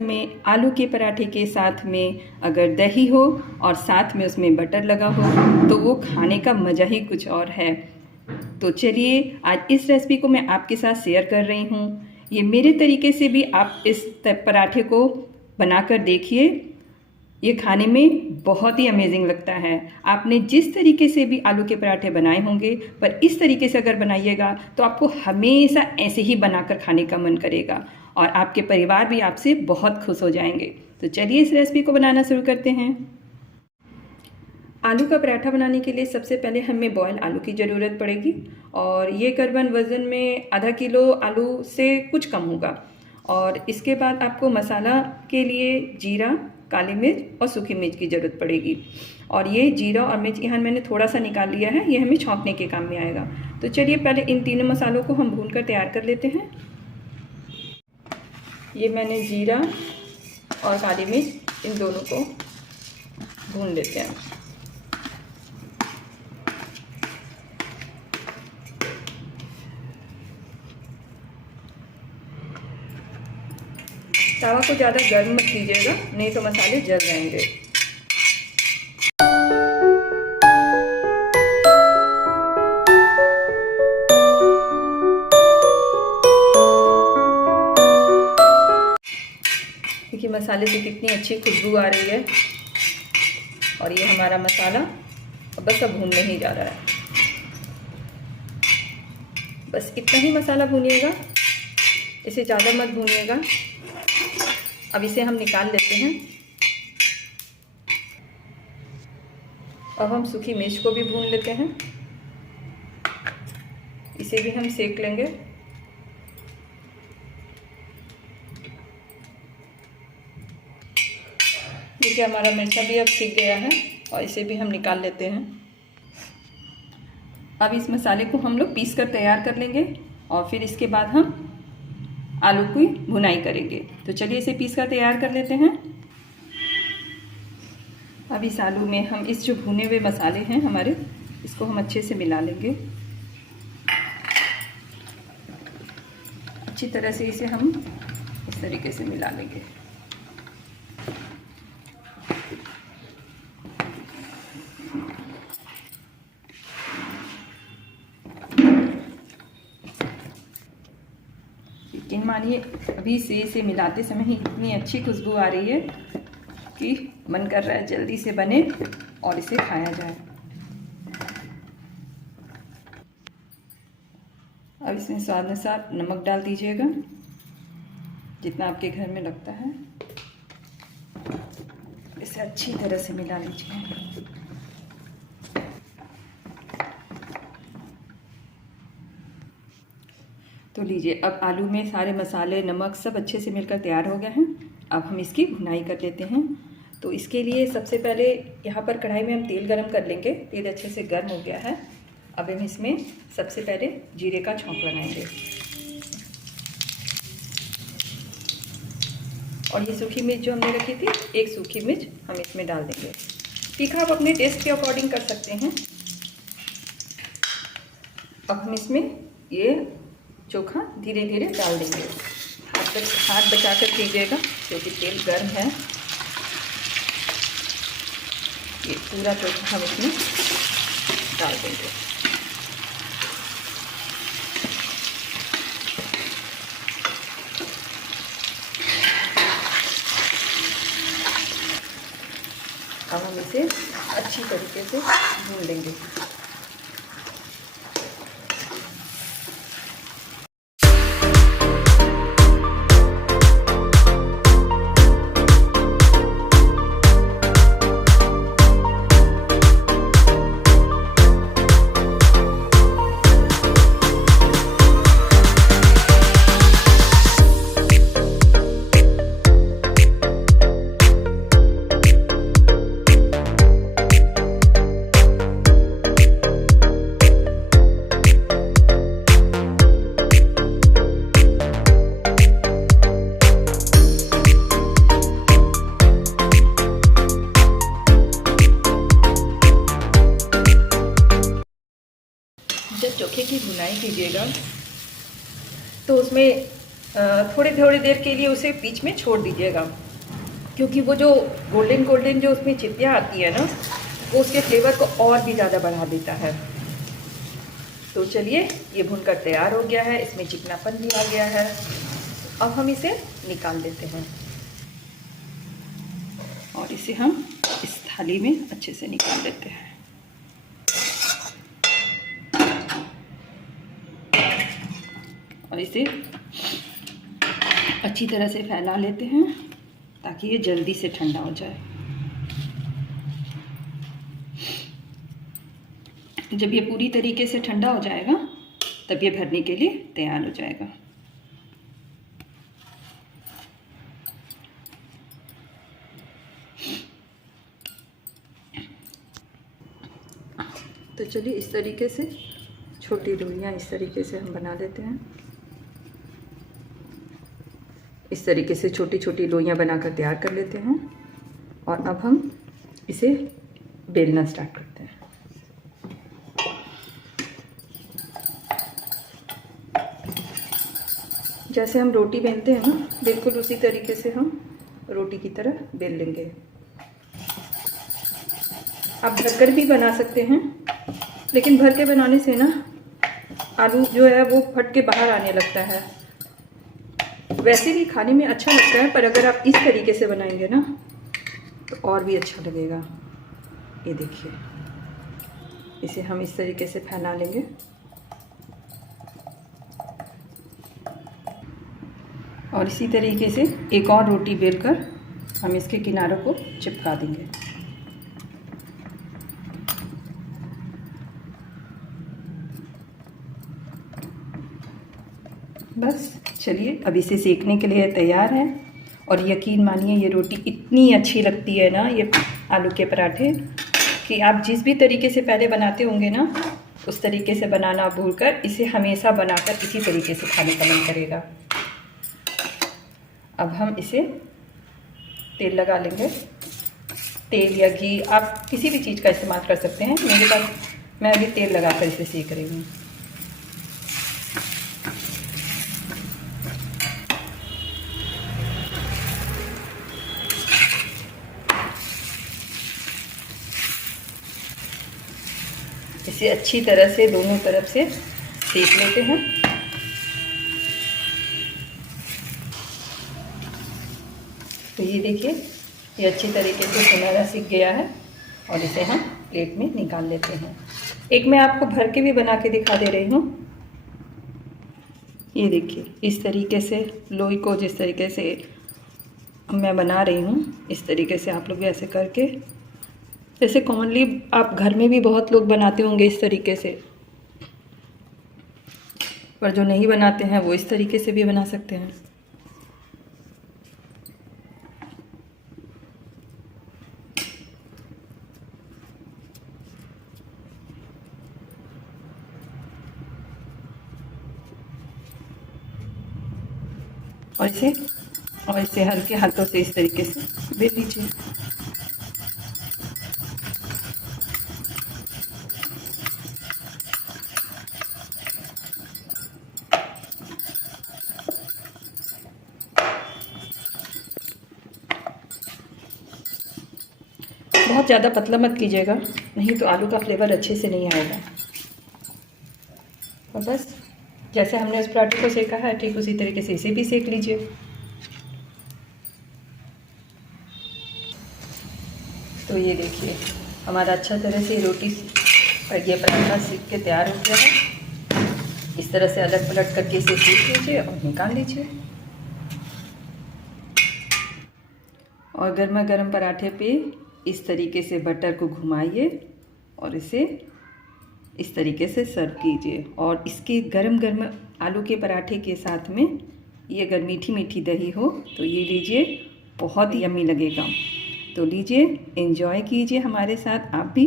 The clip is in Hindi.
में आलू के पराठे के साथ में अगर दही हो और साथ में उसमें बटर लगा हो तो वो खाने का मज़ा ही कुछ और है। तो चलिए आज इस रेसिपी को मैं आपके साथ शेयर कर रही हूँ। ये मेरे तरीके से भी आप इस पराठे को बनाकर देखिए, ये खाने में बहुत ही अमेजिंग लगता है। आपने जिस तरीके से भी आलू के पराठे बनाए होंगे पर इस तरीके से अगर बनाइएगा तो आपको हमेशा ऐसे ही बनाकर खाने का मन करेगा और आपके परिवार भी आपसे बहुत खुश हो जाएंगे। तो चलिए इस रेसिपी को बनाना शुरू करते हैं। आलू का पराठा बनाने के लिए सबसे पहले हमें बॉयल आलू की ज़रूरत पड़ेगी और ये करीबन वज़न में आधा किलो आलू से कुछ कम होगा। और इसके बाद आपको मसाला के लिए जीरा, काली मिर्च और सूखी मिर्च की ज़रूरत पड़ेगी। और ये जीरा और मिर्च यहाँ मैंने थोड़ा सा निकाल लिया है, ये हमें छौंकने के काम में आएगा। तो चलिए पहले इन तीनों मसालों को हम भून कर तैयार कर लेते हैं। ये मैंने जीरा और काली मिर्च इन दोनों को भून लेते हैं। तवा को ज़्यादा गर्म मत कीजिएगा, नहीं तो मसाले जल जाएंगे। देखिए मसाले से कितनी अच्छी खुशबू आ रही है और ये हमारा मसाला बस अब भूनने ही जा रहा है। बस इतना ही मसाला भूनिएगा, इसे ज़्यादा मत भूनिएगा। अब इसे हम निकाल लेते हैं। अब हम सूखी मिर्च को भी भून लेते हैं, इसे भी हम सेक लेंगे। देखिए हमारा मिर्चा भी अब सीख गया है और इसे भी हम निकाल लेते हैं। अब इस मसाले को हम लोग पीस कर तैयार कर लेंगे और फिर इसके बाद हम आलू की भुनाई करेंगे। तो चलिए इसे पीस कर तैयार कर लेते हैं। अब इस आलू में हम इस जो भुने हुए मसाले हैं हमारे, इसको हम अच्छे से मिला लेंगे। अच्छी तरह से इसे हम इस तरीके से मिला लेंगे। लेकिन मानिए अभी से इसे मिलाते समय ही इतनी अच्छी खुशबू आ रही है कि मन कर रहा है जल्दी से बने और इसे खाया जाए। अब इसमें स्वाद अनुसार नमक डाल दीजिएगा, जितना आपके घर में लगता है। इसे अच्छी तरह से मिला लीजिए। तो लीजिए अब आलू में सारे मसाले, नमक सब अच्छे से मिलकर तैयार हो गए हैं। अब हम इसकी भुनाई कर लेते हैं। तो इसके लिए सबसे पहले यहाँ पर कढ़ाई में हम तेल गरम कर लेंगे। तेल अच्छे से गर्म हो गया है। अब हम इसमें सबसे पहले जीरे का छौंक लगाएंगे और ये सूखी मिर्च जो हमने रखी थी, एक सूखी मिर्च हम इसमें डाल देंगे। तीखा आप अपने टेस्ट के अकॉर्डिंग कर सकते हैं। अब हम इसमें ये चोखा धीरे धीरे डाल देंगे। हाथ बचा कर कीजिएगा क्योंकि तेल गर्म है। ये पूरा चोखा हम इसमें डाल देंगे। अब हम इसे अच्छी तरीके से भून लेंगे। जब चोखे की भुनाई कीजिएगा तो उसमें थोड़ी थोड़ी देर के लिए उसे बीच में छोड़ दीजिएगा, क्योंकि वो जो गोल्डन गोल्डन जो उसमें चिपियाँ आती है ना, वो उसके फ्लेवर को और भी ज़्यादा बढ़ा देता है। तो चलिए, ये भुनकर तैयार हो गया है, इसमें चिकनापन भी आ गया है। अब हम इसे निकाल लेते हैं और इसे हम इस थाली में अच्छे से निकाल लेते हैं। और इसे अच्छी तरह से फैला लेते हैं ताकि ये जल्दी से ठंडा हो जाए। जब ये पूरी तरीके से ठंडा हो जाएगा तब ये भरने के लिए तैयार हो जाएगा। तो चलिए, इस तरीके से छोटी लोइयाँ इस तरीके से हम बना लेते हैं। इस तरीके से छोटी छोटी लोइयाँ बनाकर तैयार कर लेते हैं और अब हम इसे बेलना स्टार्ट करते हैं। जैसे हम रोटी बेलते हैं ना, बिल्कुल उसी तरीके से हम रोटी की तरह बेल लेंगे। आप भरकर भी बना सकते हैं, लेकिन भर के बनाने से ना आलू जो है वो फट के बाहर आने लगता है। वैसे भी खाने में अच्छा लगता है, पर अगर आप इस तरीके से बनाएंगे ना तो और भी अच्छा लगेगा। ये देखिए, इसे हम इस तरीके से फैला लेंगे और इसी तरीके से एक और रोटी बेलकर हम इसके किनारों को चिपका देंगे। बस चलिए, अब इसे सेकने के लिए तैयार है। और यकीन मानिए, ये रोटी इतनी अच्छी लगती है ना, ये आलू के पराठे, कि आप जिस भी तरीके से पहले बनाते होंगे ना, उस तरीके से बनाना भूलकर इसे हमेशा बनाकर इसी तरीके से खाने का मन करेगा। अब हम इसे तेल लगा लेंगे। तेल या घी, आप किसी भी चीज़ का इस्तेमाल कर सकते हैं। मेरे पास, मैं अभी तेल लगाकर इसे सेक रही हूँ। इसे अच्छी तरह से दोनों तरफ से सेक लेते हैं। तो ये देखिए, ये अच्छी तरीके से सुनहरा सीख गया है और इसे हम प्लेट में निकाल लेते हैं। एक मैं आपको भर के भी बना के दिखा दे रही हूँ। ये देखिए, इस तरीके से लोई को जिस तरीके से मैं बना रही हूँ, इस तरीके से आप लोग भी ऐसे करके, जैसे कॉमनली आप घर में भी बहुत लोग बनाते होंगे इस तरीके से, पर जो नहीं बनाते हैं वो इस तरीके से भी बना सकते हैं। और इसे हल्के हाथों से इस तरीके से बेल लीजिए। बहुत ज़्यादा पतला मत कीजिएगा, नहीं तो आलू का फ्लेवर अच्छे से नहीं आएगा। और बस जैसे हमने इस पराठे को सेका है, ठीक उसी तरीके से इसे भी सेक लीजिए। तो ये देखिए, हमारा अच्छा तरह से रोटी और ये पराठा सीख के तैयार हो गया है। इस तरह से अलग पलट करके इसे सेक लीजिए और निकाल लीजिए। और गर्मा गर्म पराठे पे इस तरीके से बटर को घुमाइए और इसे इस तरीके से सर्व कीजिए। और इसके गरम गरम आलू के पराठे के साथ में ये अगर मीठी मीठी दही हो तो ये लीजिए, बहुत यम्मी लगेगा। तो लीजिए, एंजॉय कीजिए हमारे साथ आप भी।